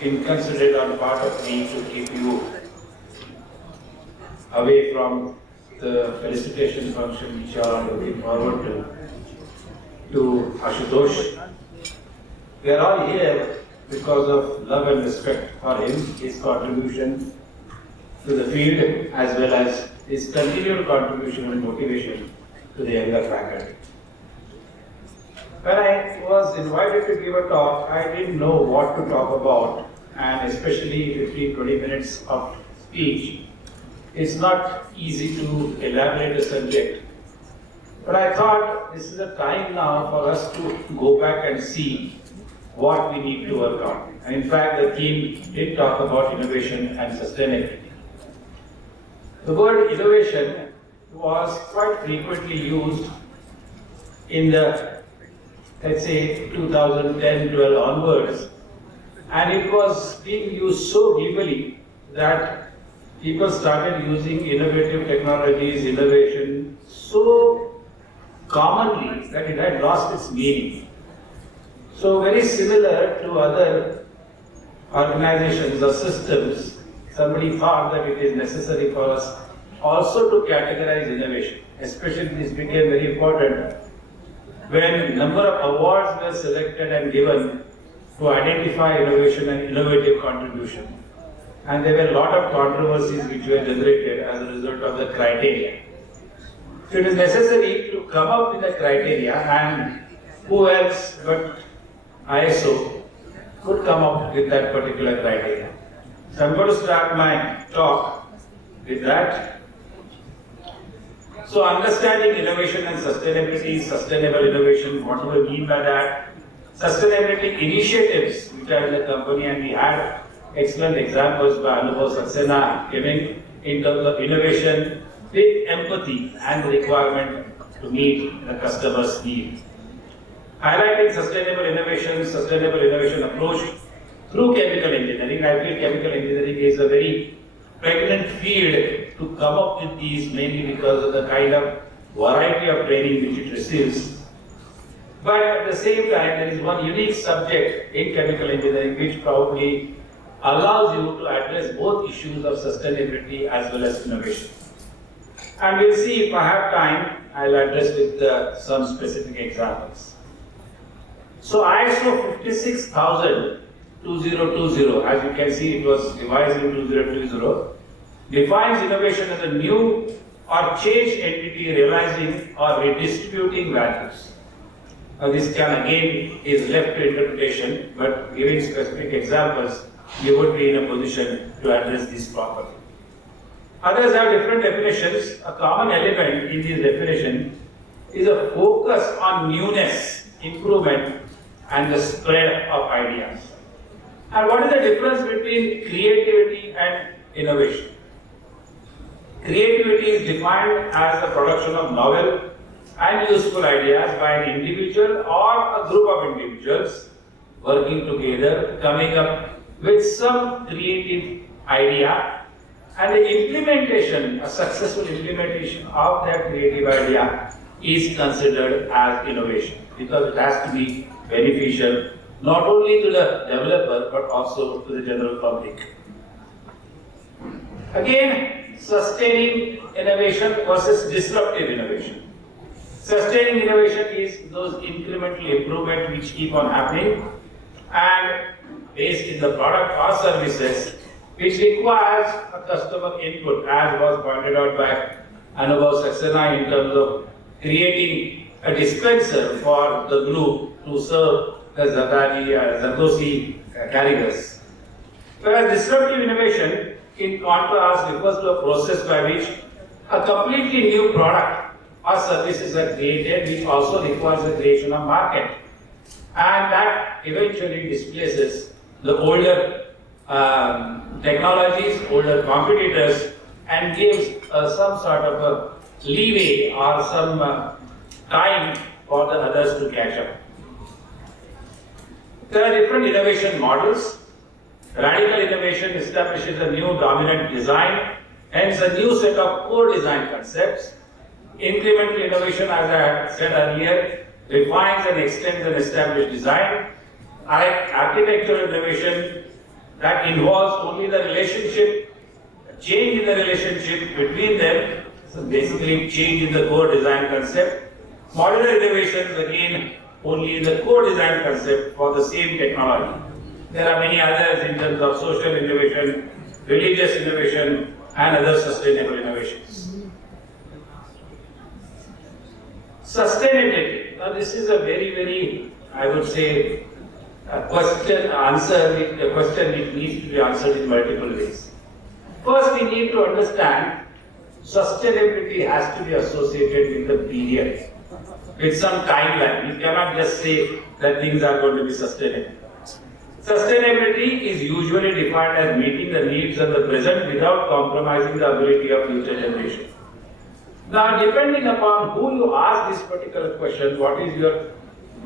inconsiderate on part of me to keep you away from the felicitation function which you are looking forward to Ashutosh. We are all here because of love and respect for him, his contribution to the field as well as his continued contribution and motivation to the younger faculty. When I was invited to give a talk, I didn't know what to talk about, and especially 15-20 minutes of speech, it's not easy to elaborate a subject. But I thought this is a time now for us to go back and see what we need to work on. And in fact, the theme did talk about innovation and sustainability. The word innovation was quite frequently used in the, let's say, 2010-12 onwards, and it was being used so glibly that people started using innovative technologies, innovation so commonly that it had lost its meaning. So very similar to other organizations or systems, somebody thought that it is necessary for us also to categorize innovation. Especially this became very important when number of awards were selected and given to identify innovation and innovative contribution. And there were a lot of controversies which were generated as a result of the criteria. So it is necessary to come up with a criteria, and who else but ISO could come up with that particular criteria. So I'm going to start my talk with that. So understanding innovation and sustainability, sustainable innovation, what do we mean by that? Sustainability initiatives which are in the company, and we had excellent examples by Anubhav Saxena giving in terms of innovation with empathy and the requirement to meet the customer's need. Highlighting sustainable innovation approach through chemical engineering. I feel chemical engineering is a very pregnant field to come up with these, mainly because of the kind of variety of training which it receives. But at the same time, there is one unique subject in chemical engineering which probably allows you to address both issues of sustainability as well as innovation. And we'll see if I have time, I'll address with some specific examples. So ISO 56000 2020, as you can see, it was revised in 2020, defines innovation as a new or changed entity realizing or redistributing values. Now this can again is left to interpretation, but giving specific examples, you would be in a position to address this properly. Others have different definitions. A common element in this definition is a focus on newness, improvement, and the spread of ideas. And what is the difference between creativity and innovation? Creativity is defined as the production of novel and useful ideas by an individual or a group of individuals working together, coming up with some creative idea, and the implementation, a successful implementation of that creative idea is considered as innovation, because it has to be beneficial not only to the developer but also to the general public. Again, sustaining innovation versus disruptive innovation. Sustaining innovation is those incremental improvements which keep on happening and based in the product or services which requires a customer input, as was pointed out by Anubhav Saxena in terms of creating a dispenser for the glue to serve the Zardozi carriers. Whereas disruptive innovation, in contrast, refers to a process by which a completely new product or services are created, which also requires the creation of market, and that eventually displaces the older technologies, older competitors, and gives some sort of a leeway or some time for the others to catch up. There are different innovation models. Radical innovation establishes a new dominant design, hence a new set of core design concepts. Incremental innovation, as I had said earlier, refines and extends an established design. Architectural innovation that involves only the relationship, change in the relationship between them, so basically change in the core design concept. Modular innovations again only in the core design concept for the same technology. There are many others in terms of social innovation, religious innovation, and other sustainable innovations. Sustainability. Now this is a very, I would say, a question which needs to be answered in multiple ways. First, we need to understand sustainability has to be associated with the period, with some timeline. We cannot just say that things are going to be sustainable. Sustainability is usually defined as meeting the needs of the present without compromising the ability of future generations. Now, depending upon who you ask this particular question, what is your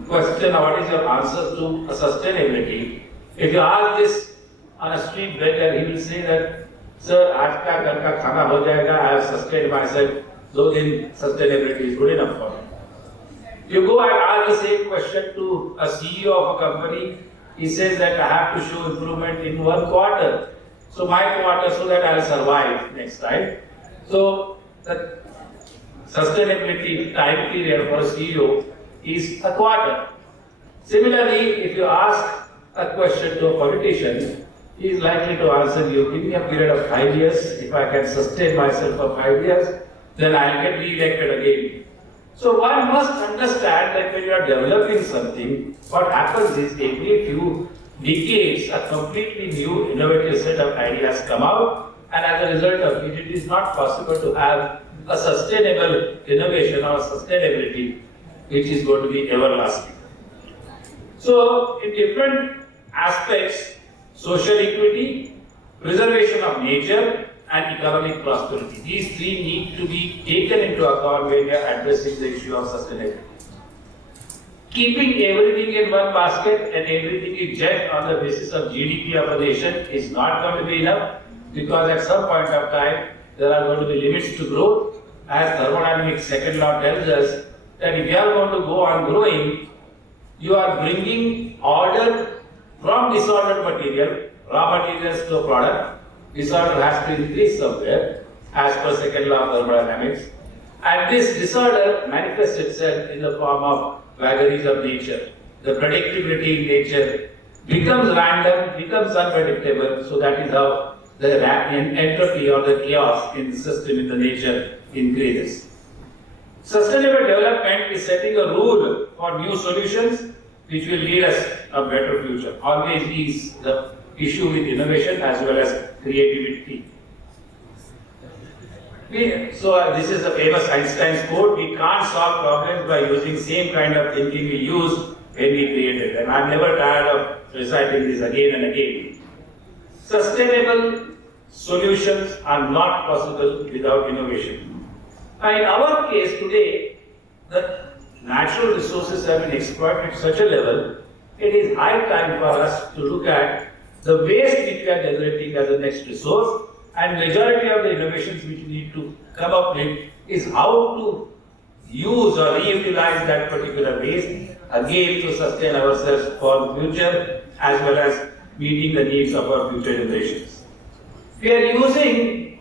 question or what is your answer to a sustainability? If you ask this on a street beggar, he will say that, sir, aaj ka ghar ka khana ho jayega, I have sustained myself, though then sustainability is good enough for me. You go and ask the same question to a CEO of a company, he says that I have to show improvement in 1 quarter. So my quarter, so that I will survive next time. So the sustainability time period for a CEO is a quarter. Similarly, if you ask a question to a politician, he is likely to answer you, give me a period of 5 years. If I can sustain myself for 5 years, then I will get re-elected again. So one must understand that when you are developing something, what happens is every few decades a completely new innovative set of ideas come out, and as a result of it, it is not possible to have a sustainable innovation or sustainability which is going to be everlasting. So in different aspects, social equity, preservation of nature, and economic prosperity. These three need to be taken into account when we are addressing the issue of sustainability. Keeping everything in one basket and everything is judged on the basis of GDP of a nation is not going to be enough, because at some point of time there are going to be limits to growth. As thermodynamics second law tells us that if you are going to go on growing, you are bringing order from disordered material, raw materials to a product. Disorder has to increase somewhere as per second law of thermodynamics, and this disorder manifests itself in the form of vagaries of nature. The predictability in nature becomes random, becomes unpredictable, so that is how the entropy or the chaos in the system, in the nature, increases. Sustainable development is setting a rule for new solutions which will lead us a better future. Always is the issue with innovation as well as creativity. This is the famous Einstein's quote: we can't solve problems by using same kind of thinking we used when we created them. I'm never tired of reciting this again and again. Sustainable solutions are not possible without innovation. In our case today, the natural resources have been exploited at such a level, it is high time for us to look at the waste which we are generating as the next resource, and majority of the innovations which we need to come up with is how to use or reutilize that particular waste again to sustain ourselves for the future as well as meeting the needs of our future generations. We are using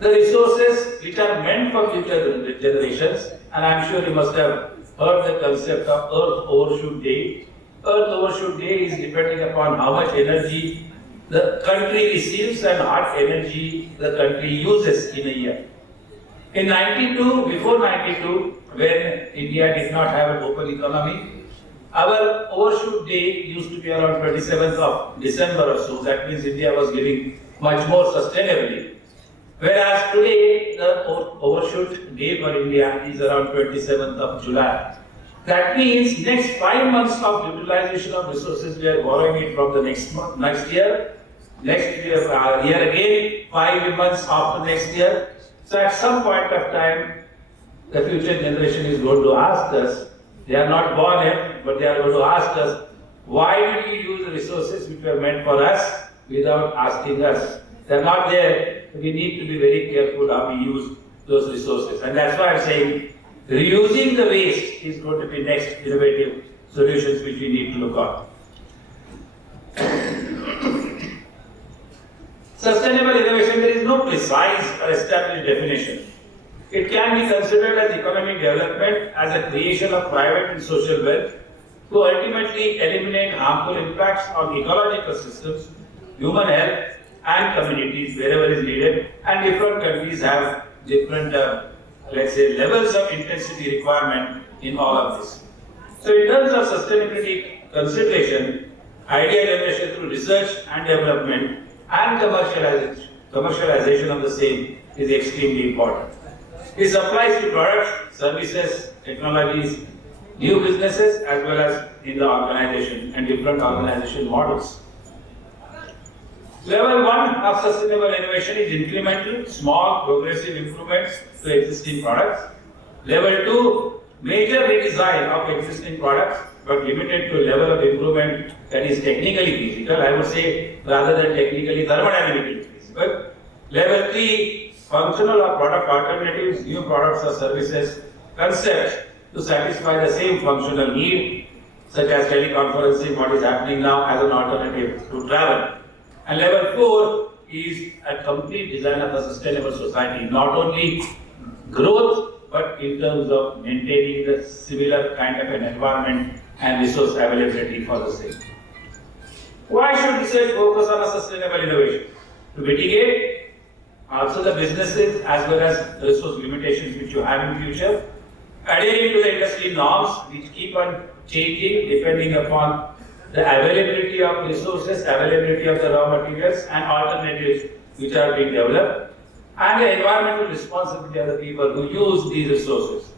the resources which are meant for future generations, and I am sure you must have heard the concept of Earth Overshoot Day. Earth Overshoot Day is depending upon how much energy the country receives and what energy the country uses in a year. In 92, before 92, when India did not have an open economy, our overshoot day used to be around 27th of December or so. That means India was giving much more sustainably. Whereas today, the overshoot day for India is around 27th of July. That means next 5 months of utilization of resources, we are borrowing it from the next year again, 5 months after next year. So at some point of time, the future generation is going to ask us, they are not born yet, but they are going to ask us, why did you use the resources which were meant for us without asking us? They are not there. We need to be very careful how we use those resources. And that's why I'm saying reusing the waste is going to be next innovative solutions which we need to look at. Sustainable innovation, there is no precise or established definition. It can be considered as economic development as a creation of private and social wealth to ultimately eliminate harmful impacts on ecological systems, human health and communities wherever is needed, and different countries have different, let's say, levels of intensity requirement in all of this. So in terms of sustainability consideration, idea generation through research and development and commercialization of the same is extremely important. This applies to products, services, technologies, new businesses as well as in the organization and different organization models. Level 1 of sustainable innovation is incremental, small, progressive improvements to existing products. Level 2, major redesign of existing products but limited to a level of improvement that is technically feasible. I would say rather than technically thermodynamically feasible. Level 3, functional or product alternatives, new products or services, concepts to satisfy the same functional need, such as teleconferencing, what is happening now as an alternative to travel. And level 4 is a complete design of a sustainable society, not only growth, but in terms of maintaining the similar kind of an environment and resource availability for the same. Why should research focus on a sustainable innovation? To mitigate also the businesses as well as resource limitations which you have in future, adhering to the industry norms which keep on changing depending upon the availability of resources, availability of the raw materials and alternatives which are being developed, and the environmental responsibility of the people who use these resources.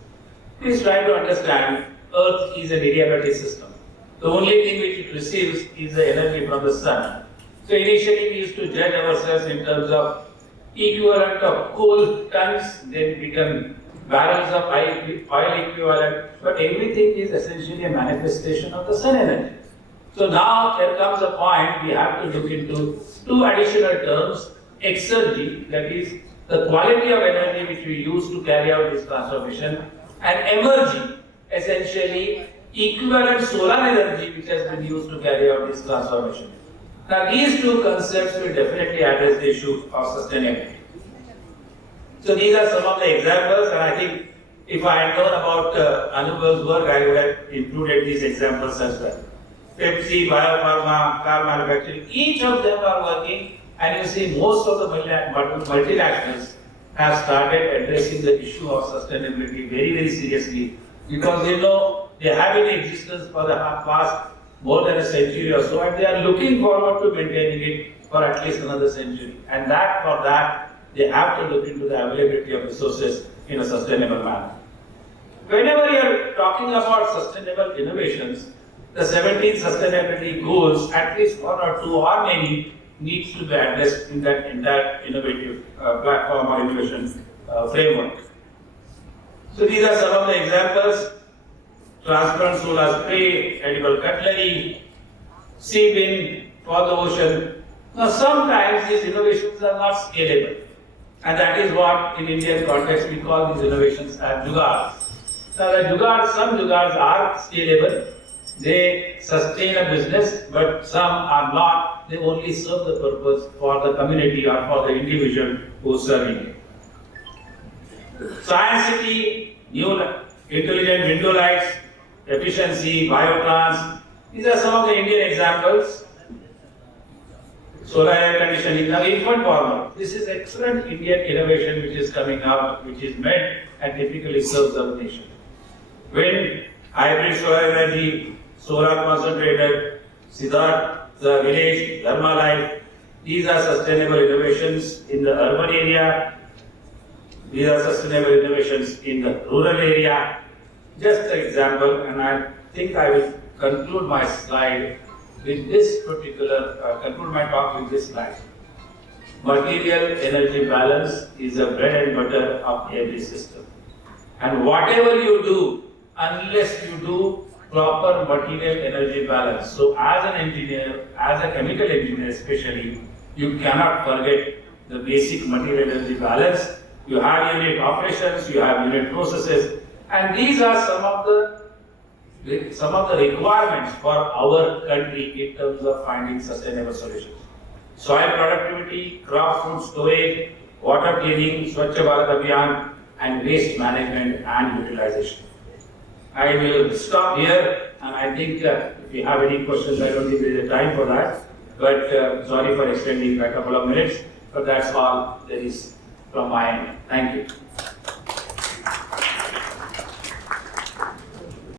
Please try to understand, Earth is an adiabatic system. The only thing which it receives is the energy from the sun. So initially we used to judge ourselves in terms of equivalent of coal tons, then become barrels of oil equivalent, but everything is essentially a manifestation of the sun energy. So now there comes a point we have to look into two additional terms, exergy, that is the quality of energy which we use to carry out this transformation, and emergy, essentially equivalent solar energy which has been used to carry out this transformation. Now these two concepts will definitely address the issue of sustainability. So these are some of the examples, and I think if I had known about Anubhav's work, I would have included these examples as well. Pepsi, biopharma, car manufacturing, each of them are working, and you see most of the multinationals have started addressing the issue of sustainability very, very seriously, because they know they have been in existence for the past more than a century or so, and they are looking forward to maintaining it for at least another century. And for that, they have to look into the availability of resources in a sustainable manner. Whenever you are talking about sustainable innovations, the 17 sustainability goals, at least one or two or many, needs to be addressed in that innovative platform or innovation framework. So these are some of the examples: transparent solar spray, edible cutlery, sea bin for the ocean. Now sometimes these innovations are not scalable, and that is what in Indian context we call these innovations as jugaads. Now some jugaads are scalable. They sustain a business, but some are not. They only serve the purpose for the community or for the individual who is serving it. Science City, new intelligent window lights, efficiency, biotrans. These are some of the Indian examples. Solar air conditioning, now infant formula. This is excellent Indian innovation which is coming out, which is meant and typically serves the nation. Wind, hybrid solar energy, solar concentrated, Siddharth, the village, Dharma life. These are sustainable innovations in the urban area. These are sustainable innovations in the rural area. Just an example, and I think I will conclude my slide with this conclude my talk with this slide. Material energy balance is the bread and butter of every system. And whatever you do, unless you do proper material energy balance. So as an engineer, as a chemical engineer especially, you cannot forget the basic material energy balance. You have unit operations, you have unit processes, and these are some of the requirements for our country in terms of finding sustainable solutions. soil productivity, crop food storage, water cleaning, Swachh Bharat Abhiyan, and waste management and utilization. I will stop here, and I think if you have any questions, I don't think there is time for that. But sorry for extending by a couple of minutes, but that's all there is from my end. Thank you.